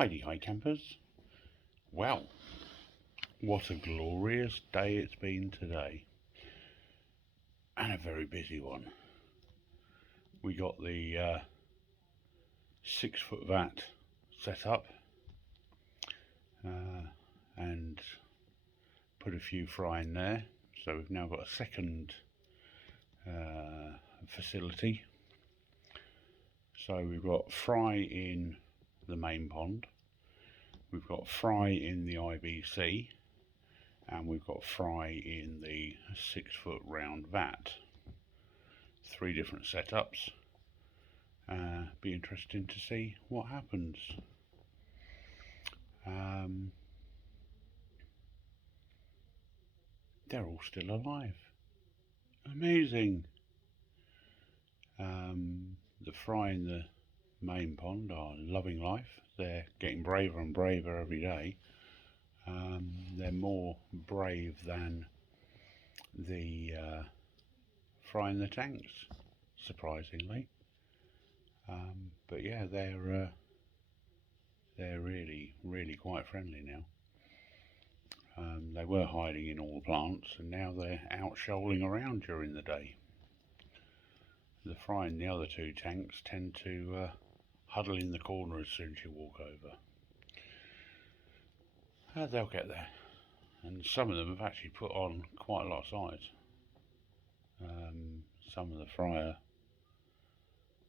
Hi campers. Well, what a glorious day it's been today, and a very busy one. We got the 6 foot vat set up and put a few fry in there. So we've now got a second facility. So we've got fry in the main pond, we've got fry in the IBC, and we've got fry in the 6 foot round vat. 3 different setups. Be interesting to see what happens. They're all still alive. Amazing. The fry in the main pond are loving life. They're getting braver and braver every day. They're more brave than the fry in the tanks, surprisingly. But yeah, they're really quite friendly now. They were hiding in all the plants, and now they're out shoaling around during the day. The fry in the other 2 tanks tend to huddle in the corner as soon as you walk over. They'll get there, and some of them have actually put on quite a lot of size. Some of the fry are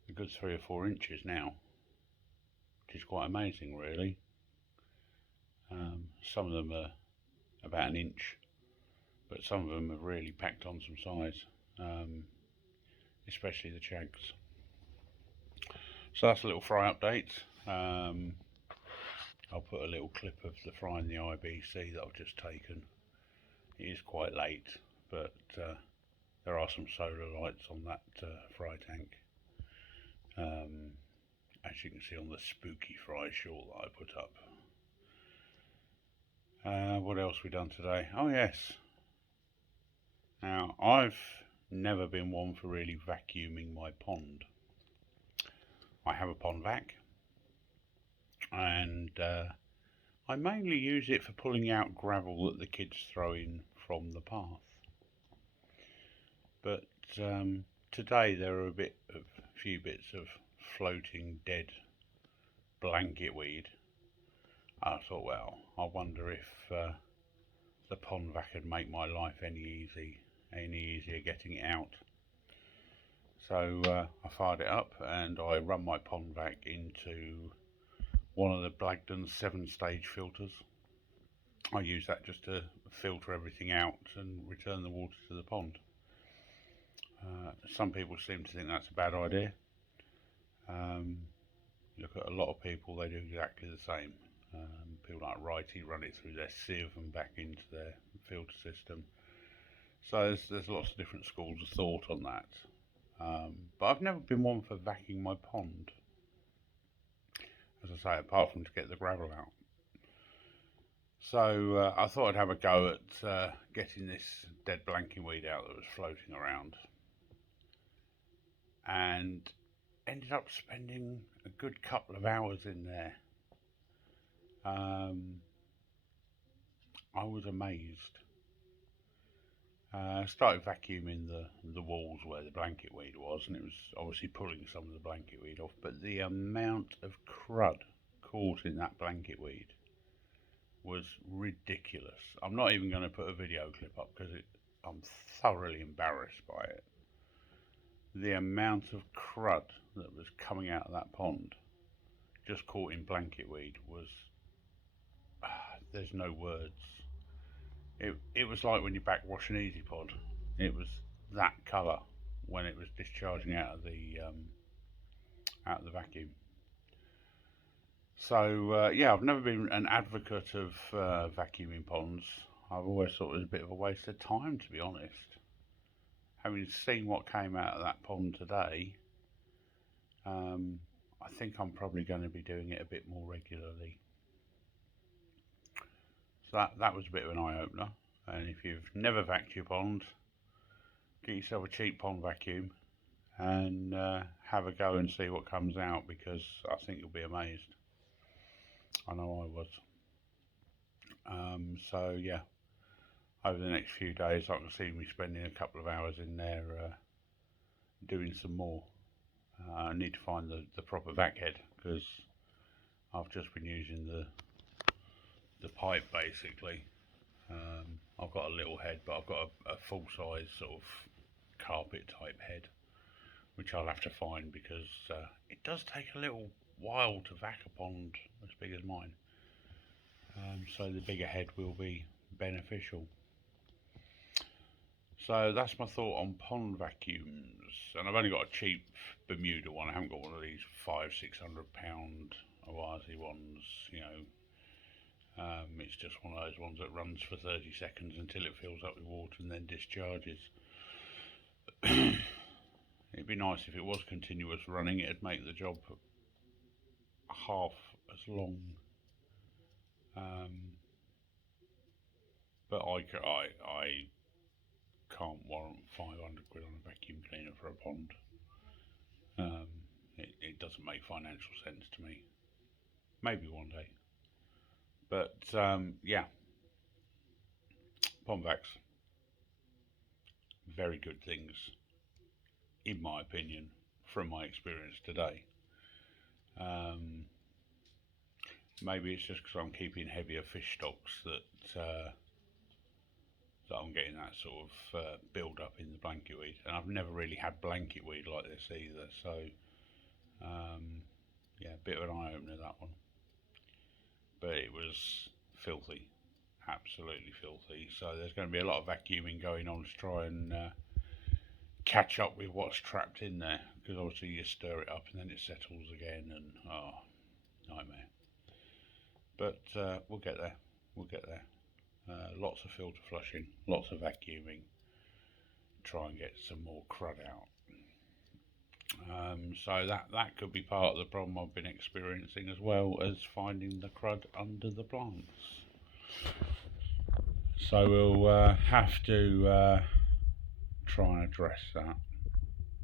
a good 3 or 4 inches now, which is quite amazing, really. Some of them are about an inch, but some of them have really packed on some size, especially the chags. So that's a little fry update. I'll put a little clip of the fry in the IBC that I've just taken. It is quite late, but there are some solar lights on that fry tank, as you can see on the spooky fry short that I put up. What else have we done today? Oh yes, now I've never been one for really vacuuming my pond. I have a pond vac, and I mainly use it for pulling out gravel that the kids throw in from the path. But today there are a few bits of floating dead blanket weed. I thought, well, I wonder if the pond vac would make my life any easier getting it out. So I fired it up and I run my pond vac into one of the Blagdon 7-stage filters. I use that just to filter everything out and return the water to the pond. Some people seem to think that's a bad idea. Look at a lot of people, they do exactly the same. People like Righty run it through their sieve and back into their filter system. So there's lots of different schools of thought on that. But I've never been one for vacuuming my pond, as I say, apart from to get the gravel out. So I thought I'd have a go at getting this dead blanking weed out that was floating around, and ended up spending a good couple of hours in there. I was amazed. I started vacuuming the walls where the blanket weed was, and it was obviously pulling some of the blanket weed off, but the amount of crud caught in that blanket weed was ridiculous. I'm not even going to put a video clip up because I'm thoroughly embarrassed by it. The amount of crud that was coming out of that pond just caught in blanket weed was there's no words. It was like when you backwash an Easy Pod. It was that colour when it was discharging out of the vacuum. So yeah, I've never been an advocate of vacuuming ponds. I've always thought it was a bit of a waste of time, to be honest. Having seen what came out of that pond today, I think I'm probably going to be doing it a bit more regularly. So that was a bit of an eye-opener. And if you've never vacuumed your pond, get yourself a cheap pond vacuum and have a go and see what comes out, because I think you'll be amazed. I know I was. So yeah, over the next few days, I can see me spending a couple of hours in there doing some more. I need to find the proper vac head because I've just been using the pipe basically. I've got a little head, but I've got a full size sort of carpet type head, which I'll have to find because it does take a little while to vac a pond as big as mine. So the bigger head will be beneficial. So that's my thought on pond vacuums, and I've only got a cheap Bermuda one. I haven't got one of these £500-600 Oasis ones. It's just one of those ones that runs for 30 seconds until it fills up with water and then discharges. It'd be nice if it was continuous running. It'd make the job half as long. But I can't warrant 500 quid on a vacuum cleaner for a pond. It doesn't make financial sense to me. Maybe one day. But yeah, pond vacs, very good things, in my opinion, from my experience today. Maybe it's just because I'm keeping heavier fish stocks that I'm getting that sort of build up in the blanket weed, and I've never really had blanket weed like this either. So yeah, a bit of an eye opener, that one. But it was filthy, absolutely filthy. So there's going to be a lot of vacuuming going on to try and catch up with what's trapped in there, because obviously you stir it up and then it settles again, and nightmare. But we'll get there. We'll get there. Lots of filter flushing, lots of vacuuming. Try and get some more crud out. So that could be part of the problem I've been experiencing, as well as finding the crud under the plants. So we'll have to try and address that.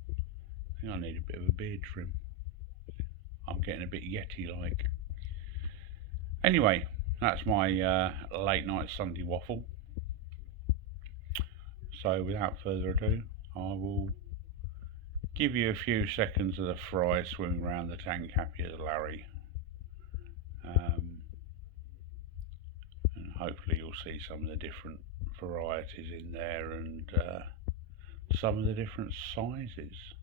I think I need a bit of a beard trim. I'm getting a bit Yeti-like. Anyway, that's my late night Sunday waffle. So without further ado, I will give you a few seconds of the fry swimming around the tank, happy as Larry. And hopefully you'll see some of the different varieties in there, and some of the different sizes.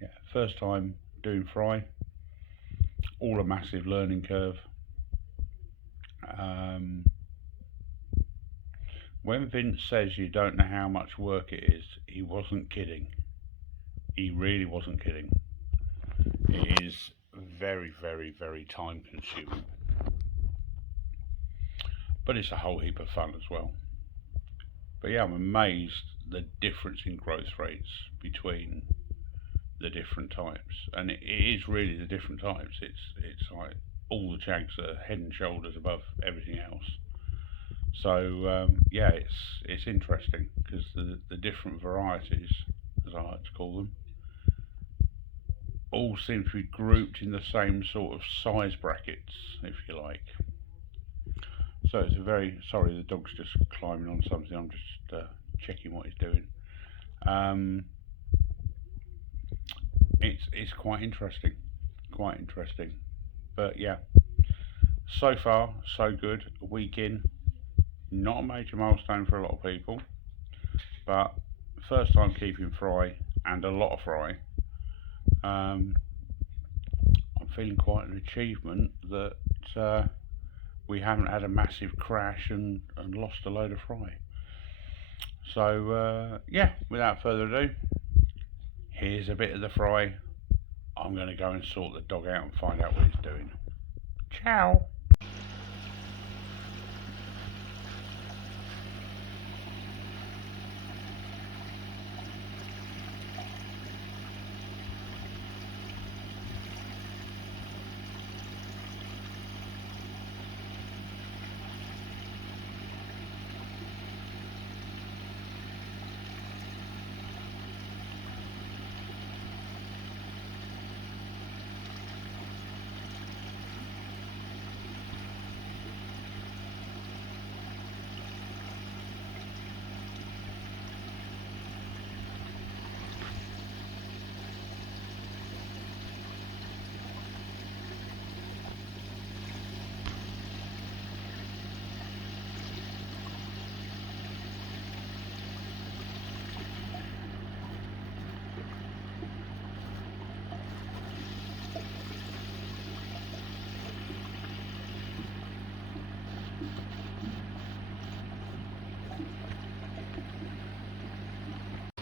Yeah, first time doing fry, all a massive learning curve. When Vince says you don't know how much work it is, he wasn't kidding. He really wasn't kidding. It is very, very, very time consuming. But it's a whole heap of fun as well. But yeah, I'm amazed the difference in growth rates between the different types. And it is really the different types. It's like all the jags are head and shoulders above everything else. So yeah, it's interesting because the different varieties, as I like to call them, all seem to be grouped in the same sort of size brackets, if you like. So it's a very, sorry, the dog's just climbing on something. I'm just checking what he's doing. It's quite interesting, But yeah, so far so good. A week in. Not a major milestone for a lot of people, but first time keeping fry, and a lot of fry. I'm feeling quite an achievement that we haven't had a massive crash and lost a load of fry. So yeah, without further ado, here's a bit of the fry. I'm going to go and sort the dog out and find out what he's doing. Ciao!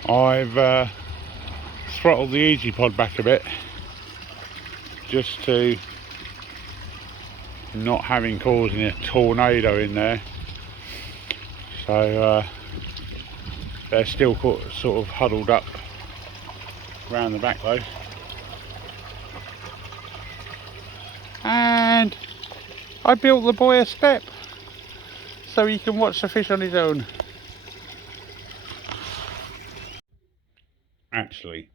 I've throttled the easy pod back a bit just to not having causing a tornado in there, so they're still sort of huddled up around the back though. And I built the boy a step so he can watch the fish on his own. Actually,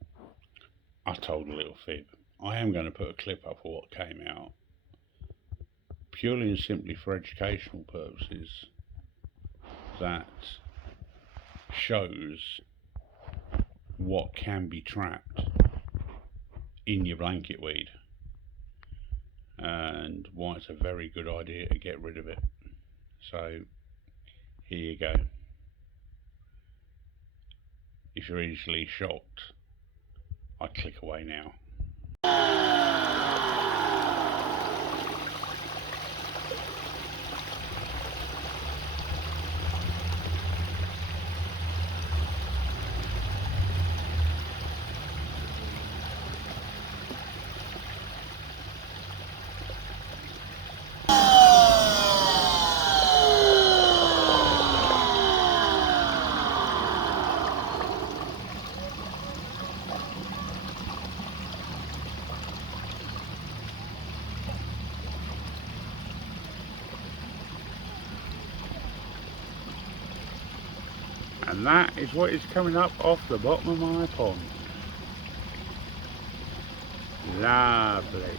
I told a little fib. I am going to put a clip up of what came out, purely and simply for educational purposes, that shows what can be trapped in your blanket weed and why it's a very good idea to get rid of it. So here you go. If you're easily shocked, I click away now. And that is what is coming up off the bottom of my pond. Lovely.